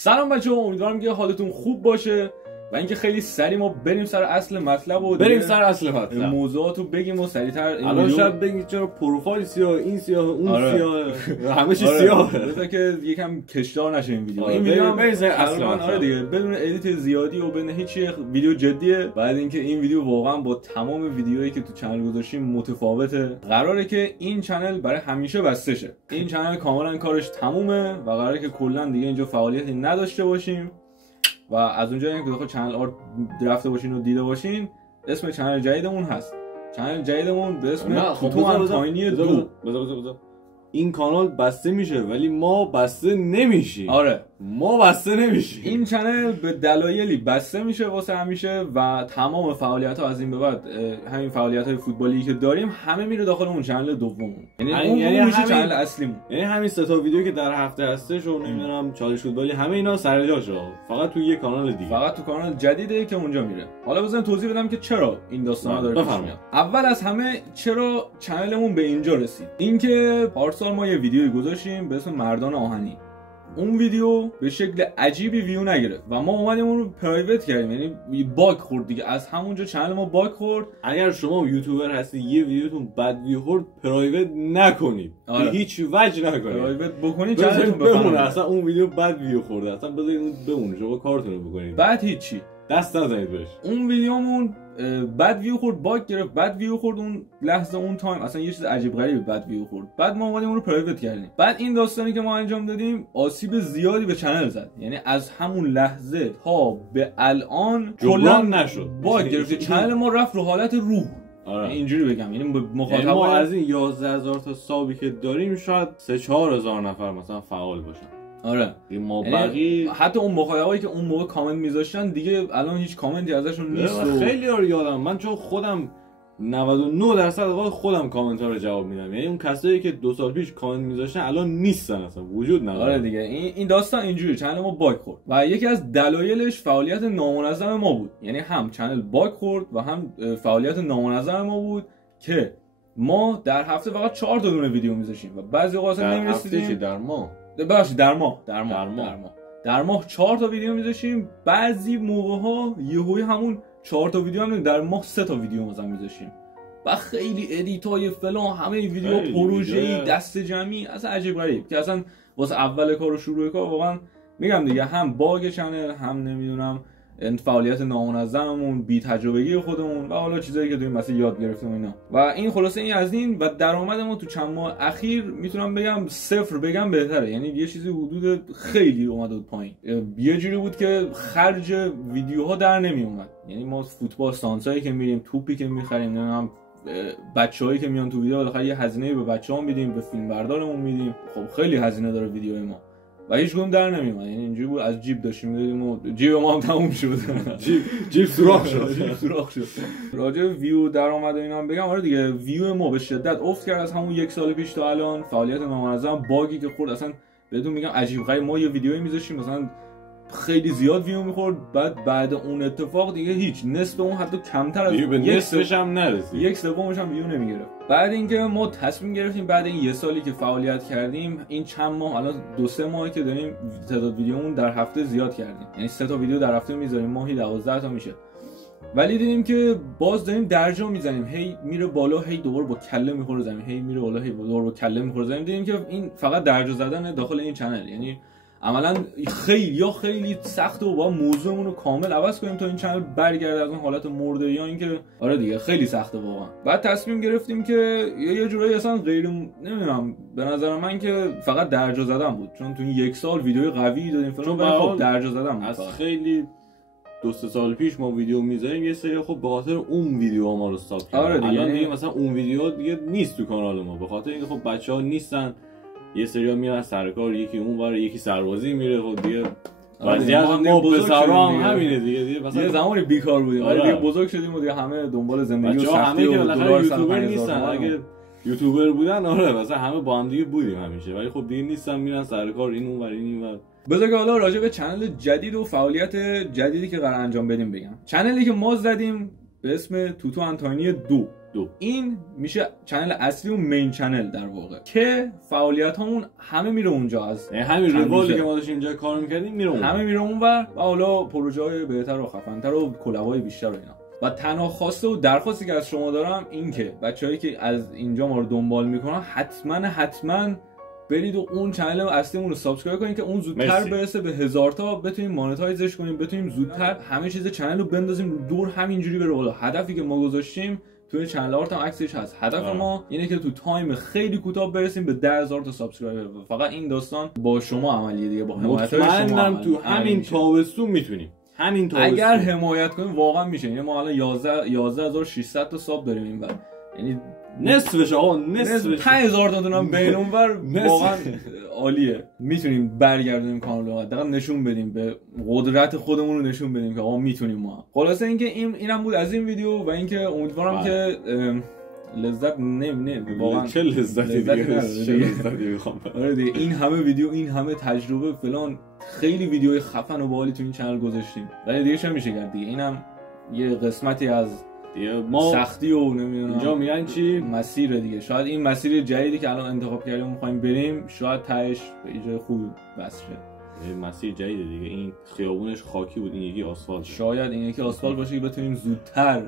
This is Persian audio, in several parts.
سلام بچه‌ها، امیدوارم که حالتون خوب باشه و اینکه خیلی سریع ما بریم سر اصل مطلب و موضوعاتو بگیم و سریعتر. الان شاید بگید چرا پروفایل سیاه، این سیاه، اون سیاه، همه چی سیاه، بذار که یکم کشدار نشه این ویدیو. این ویدیو هم بریم سر اصل مطلب دیگه، بدون ادیت زیادی و بدون هیچ ویدیو جدیه. بعد اینکه این ویدیو واقعا با تمام ویدیوهایی که تو چنل گذاشتیم متفاوته. قراره که این چنل برای همیشه بسته شه. این چنل کاملا کارش تمومه و قراره که کلا دیگه اینجا فعالیتی نداشته باشیم و از اونجایی که بخواد چنل آرت رفته باشین و دیده باشین، اسم چنل جدیدمون هست. چنل جدیدمون به اسم توتو انتاینی 2. این کانال بسته میشه ولی ما بسته نمیشیم. آره، ما بسته نمیشیم. این چنل به دلایلی بسته میشه واسه همیشه و تمام فعالیت‌ها از این به بعد، همین فعالیت‌های فوتبالی که داریم همه میره داخل اون چنل دوممون. یعنی میشه چنل اصلیمون. یعنی همین سه تا ویدیو که در هفته هستش و نمیدونم چالش فوتبالی، همه اینا سر جاشه، فقط تو یه کانال دیگه، فقط تو کانال جدیده که اونجا میره. حالا بزنم توضیح بدم که چرا این داستانا داره پیش میاد. اول از همه چرا چنلمون به اینجا رسید. اینکه پارسال ما یه ویدیویی گذاشتیم به اسم مردان آهنی. اون ویدیو به شکل عجیبی ویو نگرفت و ما اومدیم اون رو پرایوت کردیم، یعنی باگ خورد دیگه. از همونجا چنل ما باگ خورد. اگر شما یوتیوبر هستی یه ویدیوتون بد ویو خورد، پرایوت نکنید. به هیچ وجه نکنید. پرایوت بکنید چنلتون بمونه. اصلا اون ویدیو بد ویو خورده، اصلا بذارید اون بمونه، شما کارتون رو بکنید. بعد هیچی دست نزنید بهش. اون ویدیومون بد ویو خورد، باگ گرفت، بد ویو خورد اون لحظه، اون تایم اصلا یه چیز عجیب غریبی بد ویو خورد. بعد ما اومدیم اون رو پرایوت کردیم. بعد این داستانی که ما انجام دادیم آسیب زیادی به چنل زد، یعنی از همون لحظه تا به الان کلا نشد، باگ گرفت. چنل ما رفت رو حالت روح. آره. اینجوری بگم، یعنی مخاطبا ما از این 11000 تا سابی که داریم شاید 3-4 هزار نفر مثلا فعال باشن. آره، ما بقیه حتی اون مخاطبایی که اون موقع کامنت میذاشتن دیگه الان هیچ کامنتی ازشون نیست. خیلی ها رو یادم، من چون خودم 99% اوقات خودم کامنت ها رو جواب میدم، یعنی اون کسایی که 2 سال پیش کامنت میذاشتن الان نیستن، اصلا وجود نداره. آره دیگه، این داستان اینجوری چنل ما باگ خورد و یکی از دلایلش فعالیت نامنظم ما بود. یعنی هم چنل باگ خورد و هم فعالیت نامنظم ما بود که ما در هفته فقط 4 تا دونه ویدیو میذاشیم و بعضی اوقات نمیرسیدیم. در ماه 4 تا ویدیو میذاشیم. بعضی موقع ها یهویی همون 4 تا ویدیو هم در ماه 3 تا ویدیو مثلا میذاشیم و خیلی ادیتای فلان، همه ویدیو پروژه‌ای دست جمعی، اصلا عجیب غریب که اصلا واسه اول کار و شروع کار واقعا میگم دیگه، هم باگ چنل، هم نمیدونم فعالیت نامنظممون، بی تجربگی خودمون و حالا چیزایی که داریم مثلا یاد گرفتیم اینا. و این خلاصه این از این. و درآمد ما تو چند ماه اخیر میتونم بگم صفر بگم بهتره، یعنی یه چیزی حدود خیلی اومد بود پایین. یه جوری بود که خرج ویدیوها در نمی اومد. یعنی ما فوتبال سانسایی که میریم، توپی که میخریم، نمیدونم بچه‌هایی که میان تو ویدیو، بالاخره یه هزینه‌ای به بچه‌ها میدیم، به فیلمبردارمون میدیم. خب خیلی هزینه داره ویدیوی ما و هیچ گونه در نمیومد. یعنی اینجوری بود از جیب داشتیم میدادیم و جیب ما هم تموم شد. جیب سوراخ شد. راجع به ویو درآمد و اینا هم بگم. آره دیگه، ویو ما به شدت افت کرد از همون 1 سال پیش تا الان. فعالیت نامنظم، باگی که خورد، اصلا بهتون میگم عجیب غریب. ما یه ویدیویی میذاشیم مثلا خیلی زیاد ویو میخورد، بعد اون اتفاق دیگه هیچ، نصف اون حتی کمتر از نصفش هم نرسید، 1/3 هم ویو نمیگرفت. بعد اینکه ما تصمیم گرفتیم بعد این 1 سالی که فعالیت کردیم، این چند ماه، الان 2-3 ماهی که داریم تعداد ویدیومون در هفته زیاد کردیم، یعنی 3 تا ویدیو در هفته میذاریم، ماهی 12 تا میشه. ولی دیدیم که باز داریم درجا میزنیم، هی میره بالا، هی دوباره با کله میخوره زمین، هی میره بالا، هی دوباره با کله میخوره زمین. دیدیم که این فقط درجا زدن داخل این چنل، یعنی عملا خیلی سخته و با موضوعمون رو کامل عوض کنیم تا این چنل برگرده از اون حالت مرده، یا اینکه آره دیگه خیلی سخته واقعا. بعد تصمیم گرفتیم که یه جورایی اصلا غیر، نمیدونم، به نظر من که فقط درجا زدن بود، چون تو این 1 سال ویدیو قوی دادیم فلان، خب درجا زدن بود. از خیلی 2-3 سال پیش ما ویدیو میذاریم، یه سری خب به خاطر اون ویدیو ما رو استاپ کردیم. آره دیگه، الان دیگه مثلا اون ویدیو دیگه نیست تو کانال ما، به خاطر اینکه خب بچه‌ها نیستن، یه سری‌ها میرن سر کار، یکی اونور، یکی سربازی میره. خب دیگه وضعیت ما پسرا هم همینه دیگه مثلا یه زمانی بیکار بودیم، آره دیگه بزرگ شدیم و دیگه همه دنبال زندگی و سختی و دلار یوتیوبر نیستن. اگه یوتیوبر بودن آره مثلا همه با هم دیگه بودیم همیشه، ولی خب دیگه نیستن، میرن سر کار، این اونور این اونور. بذار که حالا راجع به چنل جدید و فعالیت جدیدی که قرار انجام بدیم بگم. چنلی که ما زدیم به اسم توتو انتاینی 2 2 این میشه چنل اصلی و مین چنل در واقع که فعالیتامون همه میره اونجا. از همین روالی که ما داشتیم اینجا کار میکردیم میره اون، همه میره اونور و حالا پروژه‌های بهتر و خفن‌تر و کلابای بیشتر و اینا. و تنها خواسته و درخواستی که از شما دارم این که بچه‌هایی که از اینجا ما رو دنبال میکنن حتما برید و اون چنل اصلیمون رو سابسکرایب کنید که اون زودتر برسه به 1000 تا، بتونیم مانتایزش کنیم، بتونیم زودتر همه چیز چنل رو بندازیم رو دور، همینجوری بره بالا. هدفی که ما گذاشتیم توی چنل آرت هم عکسش هست. هدف ما اینه که تو تایم خیلی کوتاه برسیم به 10000 تا سابسکرایبر. فقط این داستان با شما عملیه دیگه، با حمایت شما. تو همین تابستون میتونیم، همین تابستون اگر حمایت کنیم واقعا میشه. یعنی ما الان 11600 تا ساب داریم اینور، یعنی نصفش آقا، نصفش 5000 تا دونم بین اونور واقعا عالیه. میتونیم برگردونیم کانال رو، حداقل نشون بدیم، به قدرت خودمون رو نشون بدیم که آقا میتونیم ما. خلاصه اینکه اینم بود از این ویدیو و اینکه امیدوارم که لذت نه واقعا چه لذتی دیگه میخوام. آره دیگه این همه ویدیو، این همه تجربه فلان، خیلی ویدیوهای خفن و باحالی تو این چنل گذاشتیم ولی دیگه چه میشه کرد دیگه. اینم یه قسمتی از ما سختی و نمیدونم اینجا میگن چی مسیر دیگه. شاید این مسیر جدیدی که الان انتخاب کردیم می‌خوایم بریم، شاید تهش به جای خوب بس شه. مسیر جدید دیگه. این خیابونش خاکی بود، این یکی آسفالت. شاید این یکی آسفالت باشه که بتونیم زودتر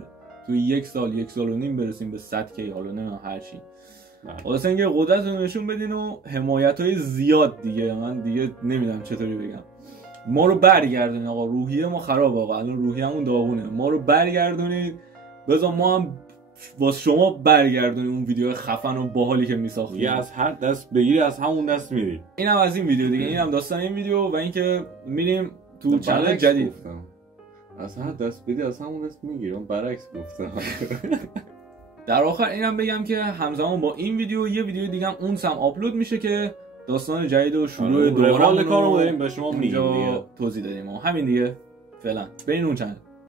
تو یک سال و نیم برسیم به 100 کی، حالا نمیدونم هر چی. واسه اینکه قدرتتون نشون بدین و حمایت‌های زیاد دیگه. من دیگه نمیدونم چطوری بگم. ما رو برگردونید آقا، روحیه ما خرابه آقا، الان روحیه‌مون داغونه. ما رو برگردونید، بذار ما هم واسه شما برگردونیم اون ویدیو خفن و باحالی که میساختیم. یه از هر دست بگیری از همون دست میری. اینم از این ویدیو دیگه. اینم داستان این ویدیو و اینکه میریم تو چنل جدید. از هر دست بدی از همون دست میگیرم، برعکس گفتم. در آخر اینم بگم که همزمان با این ویدیو یه ویدیو دیگه هم اون سم آپلود میشه که داستان جدید و شروع دوران کارو داریم به شما میگیم دیگه، توضیح دادیم. همین دیگه فعلا برین اون چنل.